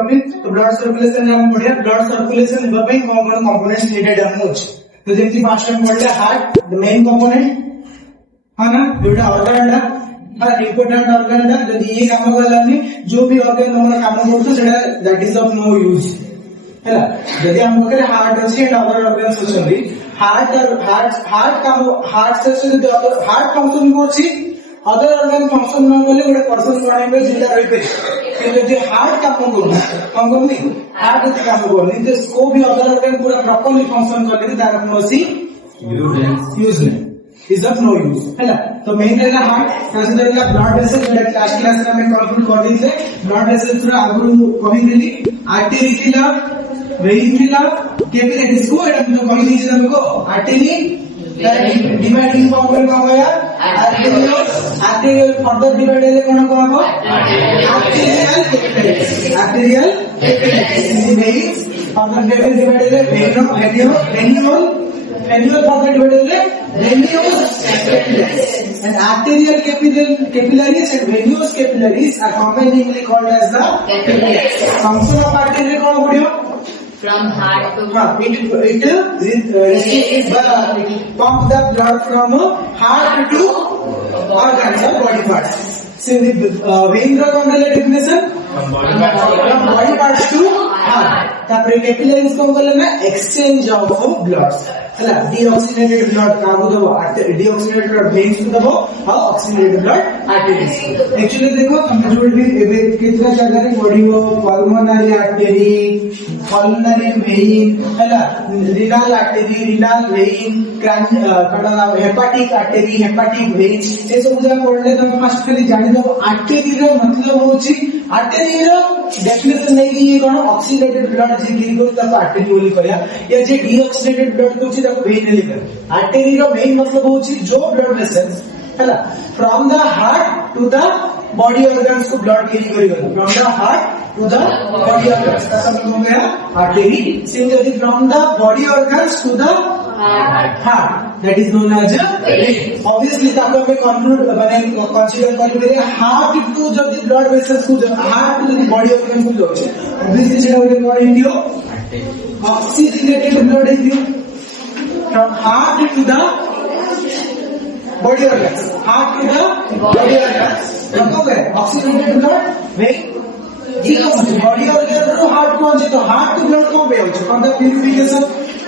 Topic तो blood circulation हम पढ़िया ब्लड सर्कुलेशन हेबा पई कोन कोन कंपोनेंट्स नीडेड हम अछि तो जेमति फर्स्ट टाइम पढ़ले हार्ट द मेन कंपोनेंट हां ना जोटा ऑर्गन दा हां इंपोर्टेंट ऑर्गन दा जदी ये काम करलानी जो भी ऑर्गन हमर काम करतो सेटा that is of no use हैला जदी हम करे हार्ट अछि एंड अदर ऑर्गन्स अछंदी हार्ट काम हार्ट से जदी हार्ट फंक्शन को अछि अदर ऑर्गन फंक्शन न बोले गोटे पर्सन बनाइबे जिल्ला रहि पे कि जे हार्ट काम करनी हार्ट जदी काम करनी तो को भी अदर ऑर्गन पूरा प्रॉपर्ली फंक्शन करले तार कोनोसी यूज नहीं is of no use हैला तो मेन रहला हार्ट कंसीडर रहला ब्लड वेसल जेटा लास्ट क्लास में हम कंक्लूड कर दिले ब्लड वेसल पूरा आगु कहि देली आर्टरी थिला वेइन थिला कैपिलरीज को एटा तो कहि दीजिए हमको आर्टरी डिवाइडिंग पावर का होया आर्टेरियल फर्दर डिवाइड है कोन को हो आर्टेरियल कैपिलरीज वेइन फर्दर डिवाइड है वेन्यूल further divided है venous capillaries and arterial capillaries and venous capillaries are commonly called as the capillaries. Function of artery कौन पढ़ियो? From heart to pump the blood from heart to organs or body parts. So the vein का कौन है definition? From body parts to heart. तापर capillaries को बोले ना exchange of blood हैला डीऑक्सीनेटेड ब्लड काबू दबो डीऑक्सीनेटेड ब्लड वेन्स को दबो और ऑक्सीनेटेड ब्लड आर्टरीज एक्चुअली देखो कंप्यूटर भी एबे कितना जगह रे बॉडी वो पल्मोनरी आर्टरी पल्मोनरी वेन हैला रीनल आर्टरी रीनल वेन कड़ा हेपाटिक आर्टरी हेपाटिक वेन से सब जगह पढ़ले तो फर्स्ट खाली जानि दबो आर्टरी रो मतलब होची आर्टरी रो डेफिनेशन नहीं कि ये कोन ऑक्सीडेटेड ब्लड जे गिरी को तब आर्टरी बोली करिया या जे डीऑक्सीडेटेड ब्लड को छी तब वेन लिखा आर्टरी रो मेन मतलब होची जो ब्लड वेसल्स हैला from the heart to the body organs को ब्लड कैरी करियो from the heart to the body organs का मतलब हो गया artery similarly from the body organs to the heart that is known as a vein obviously ताको हमें conclude बने consider करिबे हार्ट टू जदी ब्लड वेसल्स को हार्ट टू जदी बॉडी ऑर्गन को जाउछ obviously सेटा होय कोन इंडियो ऑक्सीजनेटेड ब्लड इंडियो from heart to the body organs heart to the body organs देखो गए oxygenated blood vein body organ रो हार्ट को जे तो हार्ट टू ब्लड को बे होछ for the purification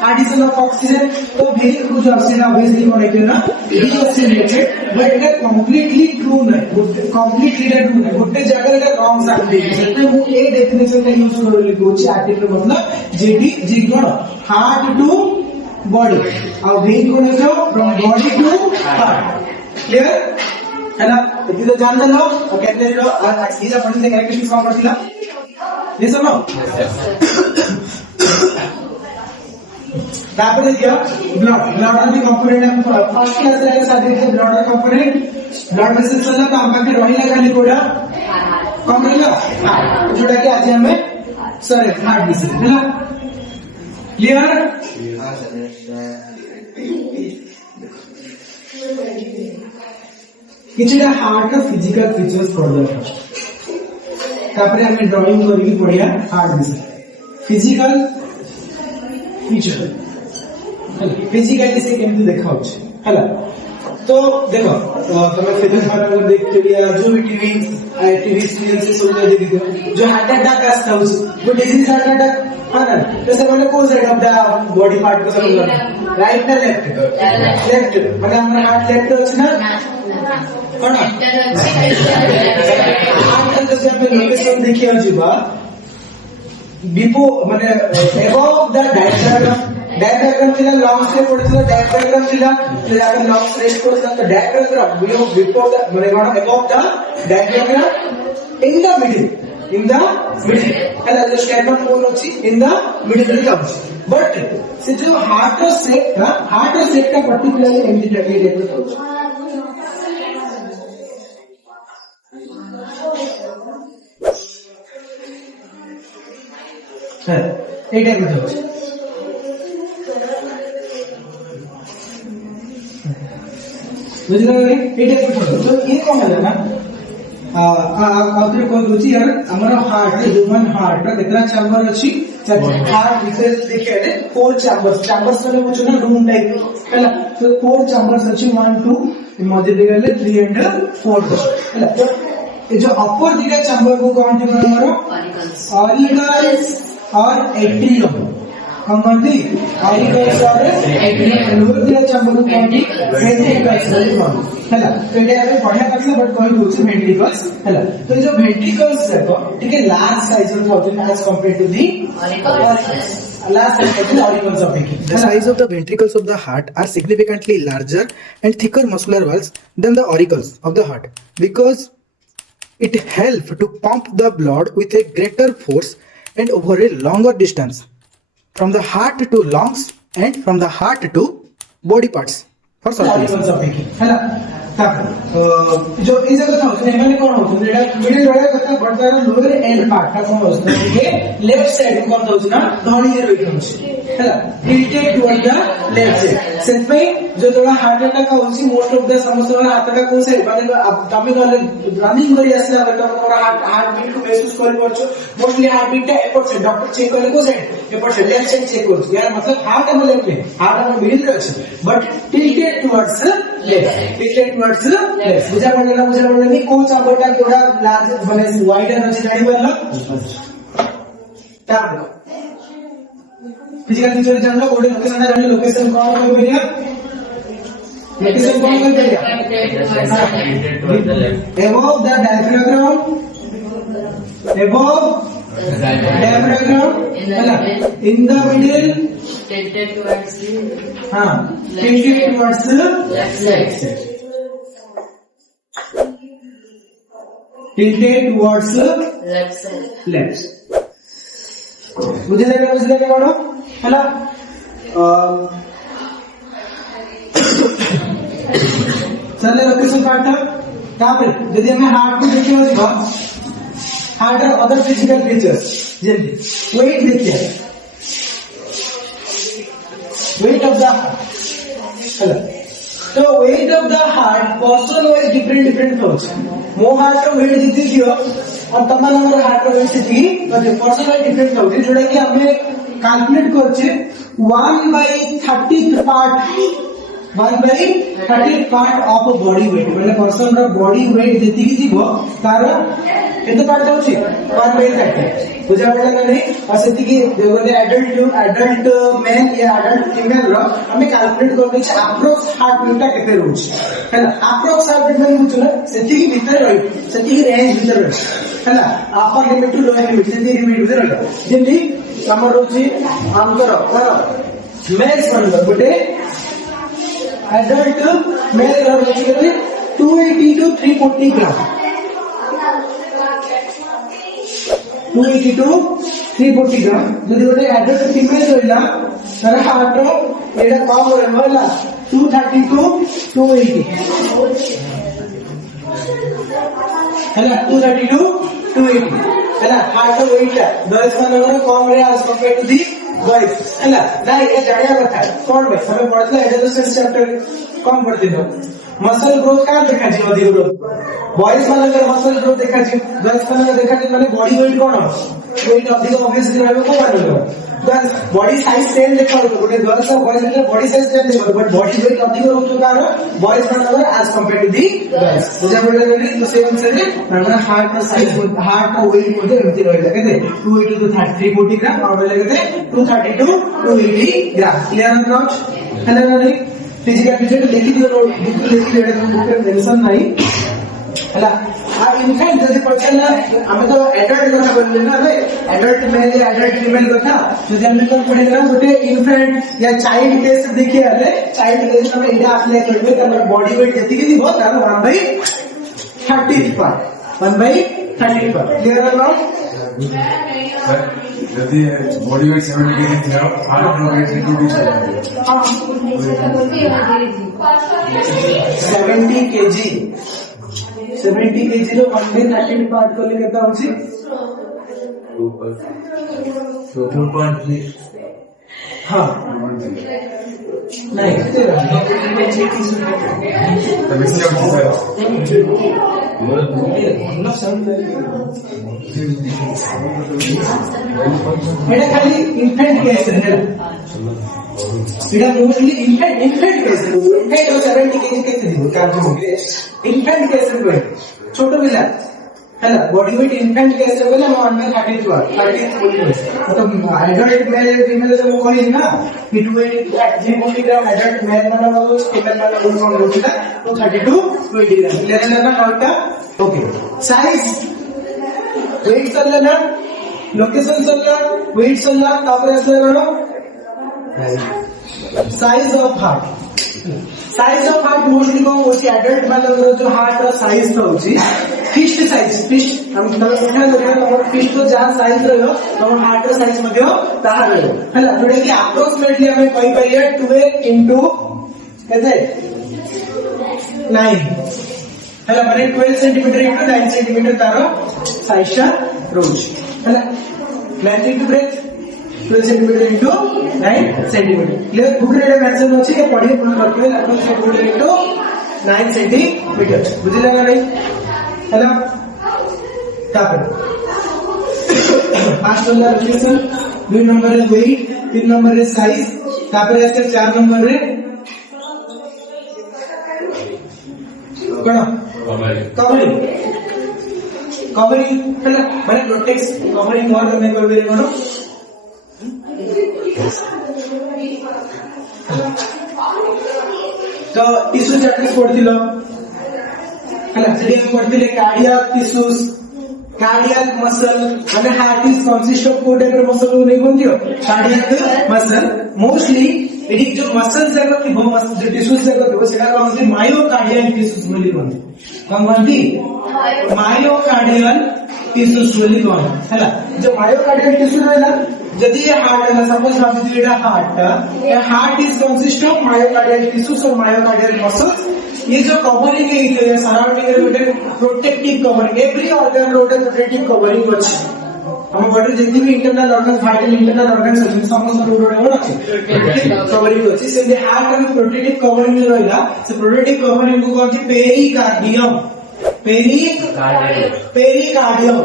addition of oxygen तो vein को जो ऑक्सीजन obviously कनेक्टेड ना deoxygenated but it completely true नहीं कंप्लीटली ट्रू नहीं गोटे जगह का रॉन्ग साइड दे सेते मु ए डेफिनेशन का यूज करली कोची आर्टिकल मतलब जेडी जी कोन हार्ट टू बॉडी और वेन को जो from body to heart clear है ना ये तो जान लो और कैपिलरी रो आज अपन से कैरेक्टरिस्टिक्स फॉर्म करथिला ये सुनो तापर दिया ब्लड दी कंपोनेंट हम फर्स्ट क्लास रे साथी से ब्लड का कंपोनेंट ब्लड वेसल्स वाला काम पाके रहिला खाली कोडा कम रहिला जोटा कि आज हमें सॉरी हार्ट डिसीज है ना क्लियर किछटा हार्ट का फिजिकल फीचर्स पढ़ले तापर हमें ड्राइंग करके पढ़िया heart disease physical feature physically से केमती देखा होछ हैला तो देखो तुम्हें फिजिक्स वाला को देख के लिया जो भी टीवी सीरियल से सुन ले देखो जो हार्ट अटैक आस्ता होछ वो डिजीज हार्ट अटैक हां ना जैसे मैंने को side of the body part को समझ राइट ना लेफ्ट मतलब हमरा हार्ट लेफ्ट होछ ना कोन हार्ट का जब लोकेशन देखियो जीवा बिफो माने अबव द डायफ्राम थिला लंग्स रे पड़थिला डायफ्राम थिला जे आपण लंग्स रेस्ट करथला तो डायफ्राम बिफोर द माने कोन above the diaphragm in the middle हला जो स्टेटमेंट कोन अछि इन द मिडिल रे कम्स बट से जो हार्ट सेट का पर्टिकुलरली एंटिटी डेवलप होछ है ए टाइप में होछ बुझलो रे ए टाइप में तो ये कौन है ना आउथरे कोन होची यार हमर हार्ट ह्यूमन हार्ट रा केतना चैम्बर अछि हार्ट विशेष देखिए 4 चैम्बर्स माने बुझो ना रूम टाइप हैला तो 4 चैम्बर्स अछि 1 2 मध्य दिगले 3 एंड 4 हैला तो ये जो अपर दिगा चैम्बर को कौन थे हमारा ऑरिकल्स और एट्रियम हम कहते ऑरिकल्स और एट्रियम लोअर दिगा चैम्बर को कौन थी वेंट्रिकल्स हैला तो ये अभी बढ़िया करला बट कोई बोलछ वेंट्रिकल्स हैला तो ये जो वेंट्रिकल्स है तो ठीक है लार्ज साइज में होते हैं as compared to the auricles last auricles of the kidney. The size of the ventricles of the heart are significantly larger and thicker muscular walls than the auricles of the heart because it helps to pump the blood with a greater force and over a longer distance from the heart to lungs and from the heart to body parts. For auricles of the kidney. हैला जो इस जगह था उसने मैंने कौन होता है जेटा मिडिल वाला कथा बढ़ता है लोअर एंड पार्ट का कौन होता है ये लेफ्ट साइड को कौन होता है ना धौनी रे वेट होची हैला tilted toward the left side set पे जो थोड़ा हार्ट अटैक का होची मोस्ट ऑफ द समस्या वाला हार्ट अटैक कोन साइड माने अब तमे वाले रनिंग करी आसला बेटा मोरा हार्ट बीट को महसूस कर परछो मोस्टली हार्ट बीट एपर से डॉक्टर चेक करे को साइड एपर से लेफ्ट साइड चेक करछ यार मतलब हार्ट हम लेफ्ट में हार्ट हम मिडिल रे अछि but tilted towards left tilted towards left बुझा पड़ला नहीं को चैम्बरटा थोड़ा लार्ज माने वाइडर अछि जानि परला ता फिजिकल फीचर जानलो कोडे लोकेशन जानलो लोकेशन कौन कोई बढ़िया लोकेशन कौन कोई बढ़िया above the diaphragm in the middle tilted towards the tilted towards the left side. Tilted towards the Left side. left. बुझे कौन हैला चले लोकेशन पार्ट तापर यदि हमें हार्ट को देखिए होगा हार्ट और अदर फिजिकल फीचर्स जल्दी वेट देखिए वेट ऑफ द हेलो तो weight of the heart person wise different होछ मो हार्ट रो वेट जति दियो और तमाम नंबर हार्ट रो वेट जति पर्सन वाइज डिफरेंट होछ जोड़ा कि हमें कैलकुलेट करछे 1/30th part of a body weight मतलब पर्सन रो बॉडी वेट जति कि जीवो तार केते पार्ट होछि 1/30 बुझा पड़ला नहीं और सेति कि जोने एडल्ट मैन या एडल्ट फीमेल रो हमें कैलकुलेट करबै छै अप्रोक्स हार्ट बीट केते रहउछि है ना अप्रोक्स हार्ट बीट मतलब बुझलो सेति कि भीतर रहि सेति कि रेंज भीतर रहि है ना upper limit to lower limit सेति लिमिट भीतर रहि जेंति हमर होछि आंकर पर मेल्स बनलो गोटे एडल्ट मेल रो होछि केते 280 to 340 ग्राम 280 to 340 ग्राम यदि गोटे एडल्ट फीमेल रहिला तर हार्ट रो एडा कम रहला 230 to 280 हैला 230 to 280 हैला हार्ट रो वेट गर्ल्स मानकर कम रे as compare to the boys हैला नहीं ये जानिया कथा कोन बे हमें पढ़ला एडोलेसेंस चैप्टर कम पढ़ते दो मसल ग्रोथ का देखा जी अधिक ग्रोथ बॉयज मानकर मसल ग्रोथ देखा जी गर्ल्स मानकर देखा जी माने बॉडी वेट कोन वेट अधिक ऑब्वियसली रहबो को मानलो बस बॉडी साइज सेम देखा तो गोटे गर्ल्स और बॉयज में बॉडी साइज सेम देखा बट बॉडी वेट अधिक रहतो कार बॉयज मानकर as compare to the girls बुझा पड़ला नहीं तो सेम से हमरा हार्ट का साइज हार्ट का वेट मध्ये एमती रहला केते 280 to 340 ग्राम और बेले केते 230 to 280 ग्राम क्लियर अप्रोच हैला नहीं फिजिकल फीचर लिखि दियो बुक लिखि दियो बुक रे मेंशन नाही हैला आ इनफैक्ट जदि पछला हमें तो एडल्ट कथा बोलले ना रे एडल्ट मेल या एडल्ट फीमेल कथा जदि हम कोन पढेला गोटे इन्फैंट या चाइल्ड केस देखि आले चाइल्ड केस में एडा अप्लाई करबे त बॉडी वेट जति कि दिबो तार 1/30 पार्ट 1/30 पार्ट क्लियर है ना यदि बॉडी वेट 70 kg थियो हार्ट वेट 2 70 kg रो 1/30 पार्ट को लेके केता होछि 2.3 हां नहीं तब इसलिए এটা খালি ইনফ্যান্ট কেস এটা mostly infant case infant 70 KG case দিব কার্য ইনফ্যান্ট কেস ছোট পিলা ହେଲା ବଡି ୱେଟ୍ ଇନଫାଣ୍ଟ କେସ୍ ବୋଲେ ଆମ ଅଣ୍ଡର 30 ଥୁଆ 30 ବୋଲି मतलब एडल्ट मेल फीमेल से वो कही ना कि 280 ग्राम एडल्ट मेल वाला वो फीमेल वाला वो कौन होता तो 32 20 ग्राम क्लियर है ना नोटा ओके साइज वेट चलना लोकेशन चलना वेट चलना तापर असले करो size of heart size of heart mostly को ओसी एडल्ट वाला जो हार्ट रा साइज तो होची फिस्ट साइज फिस्ट हम तब देखा देखा तमर फिस्ट तो जहां साइज रहो तमर हार्ट रा साइज मध्ये ताहा रहो हला जोडे कि अप्रोक्सीमेटली हमें कहि परिया 2 into केते 9 हला माने 12 सेंटीमीटर into 9 सेंटीमीटर तारो साइज रा रोज हला length into breadth 12 centimetre into 9 centimetre clear good red mention अछि के पढिए पुन रखिए अप्रोक्सीमेटली into 9 सेंटीमीटर बुझिला ना नहीं हेलो तापर 5 नंबर लोकेशन 2 नंबर है वेट 3 नंबर है साइज तापर ऐसे 4 नंबर है कोन कवरिंग कवरिंग हेलो माने प्रोटेक्ट कवरिंग मोर में करबे कोन तो टिश्यू चैप्टर पढ़थिलो हला सेडी हम पढ़थिले कार्डियक टिश्यूज कार्डियक मसल माने heart is consist of four type muscle को नहीं बोलदियो कार्डियक मसल मोस्टली एडी जो मसल जगह की बहु मसल जो टिश्यूज जगह को सेटा कोन मायोकार्डियल टिश्यूज बोली कोन हम बोलती मायोकार्डियल टिश्यूज बोली कोन हला जो मायोकार्डियल टिश्यू रहला यदि ये हार्ट है सपोज भाभी एटा heart is consist of myocardial tissues और मायोकार्डियल मसल्स ये जो कवरिंग है सराउंडिंग रे प्रोटेक्टिव कवरिंग एवरी ऑर्गन रो प्रोटेक्टिव कवरिंग अछि हम बॉडी जति भी internal organ vital internal organ अछि समस्त रो अछि कवरिंग अछि से हार्ट में प्रोटेक्टिव कवरिंग रहला से प्रोटेक्टिव कवरिंग को कहते पेरिकार्डियम पेरिकार्डियम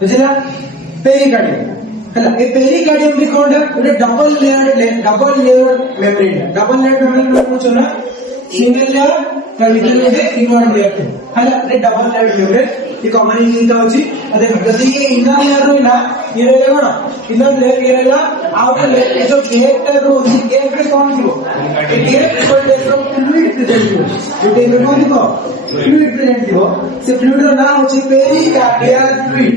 बुझिला पेरिकार्डियम हला ए पेरिकार्डियम भी कोन है double layered membrane double layered membrane पूछो ना सिंगल लेयर का मिडिल में इनर लेयर हला ए डबल लेयर्ड मेम्ब्रेन ये कवरिंग इनका होची अदे जदी ये इनर लेयर रोइला ये रहला कोन इनर लेयर ये रहला आउटर लेयर जो गेट रो होची गेट रे कोन थियो ए गेट कोन देखो फ्लूइड प्रेजेंट थियो जो टेन को देखो फ्लूइड प्रेजेंट थियो से फ्लूइड रो नाम होची पेरिकार्डियल फ्लूइड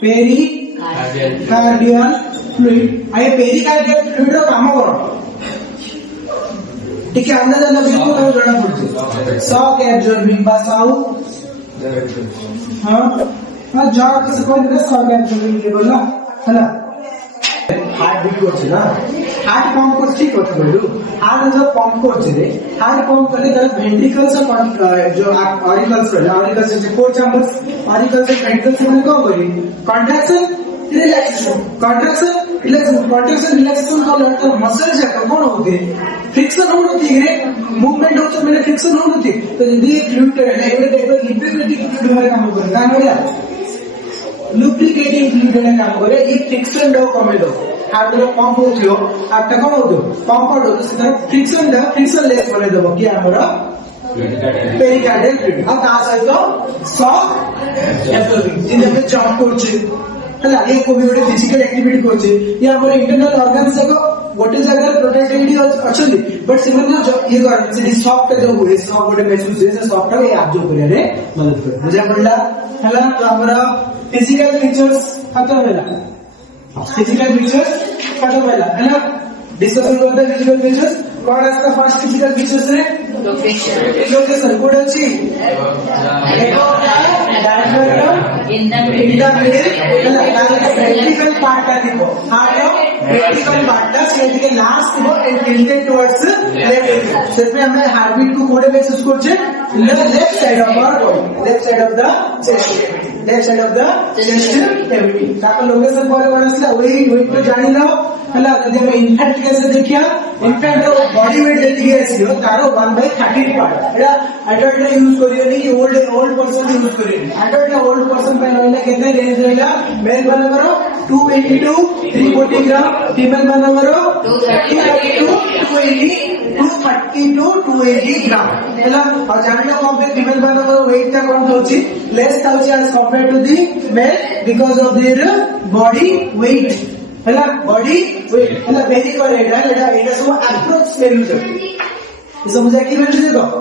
पेरिकार्डियल फ्लूइड आए पेरिकार्डियल फ्लूइड रो काम करो ठीक है अंदर अंदर बिल्कुल तो जणा पड़छ शॉक एब्जॉर्बिंग बा साउ हां हां जॉक से कोन ने शॉक एब्जॉर्बिंग के बोला हला हार्ट बीट করছে না हार्ट पंप করছে কথা বলু हार्ट जो पंप করছে रे हार्ट पंप करले তার वेंट्रिकल्स जो ऑरिकल्स है ऑरिकल्स से फोर चैम्बर्स ऑरिकल्स से वेंट्रिकल्स में को करी कंट्रैक्शन रिलैक्सेशन कंट्रैक्शन रिलैक्सेशन को लड़ता मसल जगह कौन होते फ्रिक्शन होती है मूवमेंट होता मेरे फ्रिक्शन होती तो यदि फ्लूइड है एक लिब्रिकेटिंग फ्लूइड वाला काम करता है ना लुब्रिकेटिंग फ्लूइड वाला काम करे ये फ्रिक्शन डो कमे दो हार्ट रो पंप होथियो आपटा कोन होतो पंप हो तो सीधा फ्रिक्शन लेस बने देबो कि हमरा पेरिकार्डियल फ्लूइड आ ता सहित शॉक एब्जॉर्बिंग जिन में जॉब करछे हला ये को भी ଗୋଟେ फिजिकल एक्टिविटी करछे ये हमर इंटरनल ऑर्गन्स जगह गोटे जगह प्रोटेक्टेड अछली बट सिमन जो ये कर से सॉफ्ट जो हुए सॉफ्ट गोटे महसूस हुए से सॉफ्ट ये एब्जॉर्ब करे रे मदद करे बुझा पड़ला हला तो हमरा फिजिकल फीचर्स खत्म होला फिजिकल फीचर्स खत्म होला है ना डिस्कशन करते फिजिकल फीचर्स कौन इसका फर्स्ट फिजिकल फीचर्स है लोकेशन गुड अछि in the middle ventricle part का देखो हार्ट वेंट्रिकल पार्ट का स्टेज के लास्ट को एंड टिल्टेड टुवर्ड्स लेफ्ट सिर्फ हमें हार्ट बीट को कोडे महसूस करछे left side of our body left side of the chest cavity तापर लोकेशन पर वरसला वेट तो जानि लो ହେଲା ଯଦି ଆମେ ଇନଫାଣ୍ଟ କେସରେ ଦେଖିବା ଇନଫାଣ୍ଟ ର ବଡି ୱେଟ ଯେତିକି ଆସିବ ତାର 1/13 ପାର୍ଟ ଏଟା ଆଡଲ୍ଟ ରେ ୟୁଜ କରିବେନି କି ଓଲ୍ଡ ପର୍ସନ ୟୁଜ କରିବେନି ଆଡଲ୍ଟ ରେ ଓଲ୍ଡ ପର୍ସନ ପାଇଁ ରହିଲା କେତେ ରେଞ୍ଜ ରହିଲା ମେଲ ମାନଙ୍କର 280 to 340 ଗ୍ରାମ ଫିମେଲ ମାନଙ୍କର 230 to 280 ଗ୍ରାମ ହେଲା ଆଉ ଜାଣିଲ କଣ ପାଇଁ ଫିମେଲ ମାନଙ୍କର weight ଟା କଣ ହଉଛି less थाउची as compared to the male because of their body weight ହେଲା body weight ହେଲା vary करे ଏଟା ସବୁ approx value ଏ ସବୁ ଯାକି value ଦେଖ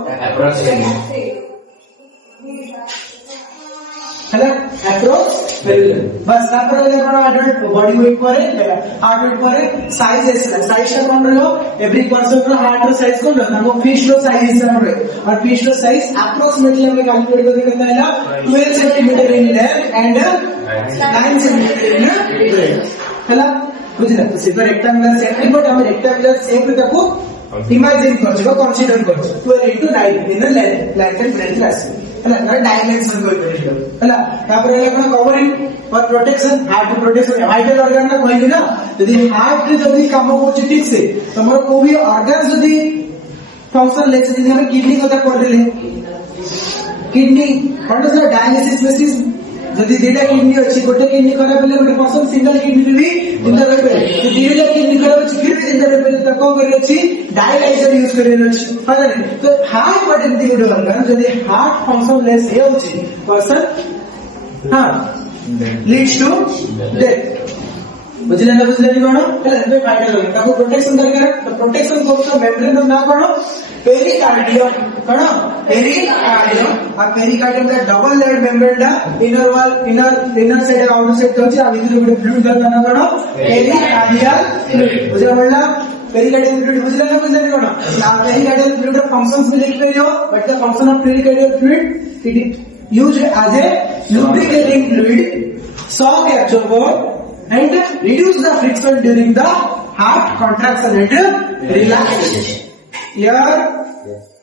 ହେଲା approx value बस तापर आपण adult body weight करे heart rate करे size एसला size टा कोन रहयो एवरी पर्सन रो हार्ट रो साइज कोन रहयो हमको फिश रो साइज हिसाब रे और फिश रो साइज अप्रोक्सीमेटली हमें कैलकुलेट करके कितना आया 12 centimetre in length and 9 centimetre in breadth ହେଲା बुझला तो सिर्फ रेक्टेंगुलर शेप बट हम रेक्टेंगुलर शेप ताको इमेजिन करछो कंसीडर करछो 12 into 9 in length and breadth आसी ହେଲା डायमेंशन कोइ परिलो ହେଲା तापर आपण कवरिंग और protection heart protection vital organ ना कहली ना यदि हार्ट रे जदी काम होची ठीक से तमरो को भी ऑर्गन जदी फंक्शन लेछ जदी हम किडनी कथा कर देले kidney what is the dialysis basis जदी दुटा किडनी अछि गोटे किडनी खराब होले गोटे पर्सन सिंगल किडनी भी जिंदा रह पाए तो दुटा किडनी खराब अछि फिर भी जिंदा रह पाए त को करे अछि डायलाइजर यूज करे अछि पता नहीं तो हार्ट बट एमती गोटे ऑर्गन जदी हार्ट फंक्शन लेस हे अछि पर्सन हां लीड्स टू डेथ बुझले ना बुझले कोन हेला बे फाइटल हो ताको प्रोटेक्शन दरकार तो प्रोटेक्शन को मेम्ब्रेन ना कोन पेरिकार्डियम कोन पेरिकार्डियम आ पेरिकार्डियम का डबल लेयर्ड मेम्ब्रेन दा इनर वॉल इनर साइड और आउटर साइड होची आ विधि गोटे फ्लूइड दरकार ना कोन पेरिकार्डियल फ्लूइड बुझले पड़ला पेरिकार्डियल फ्लूइड बुझले ना बुझले कोन ना पेरिकार्डियल फ्लूइड फंक्शंस में लिख परियो but the function of pericardial fluid it is used as a lubricating fluid shock absorber and reduce the friction during the heart contraction and relaxation. Here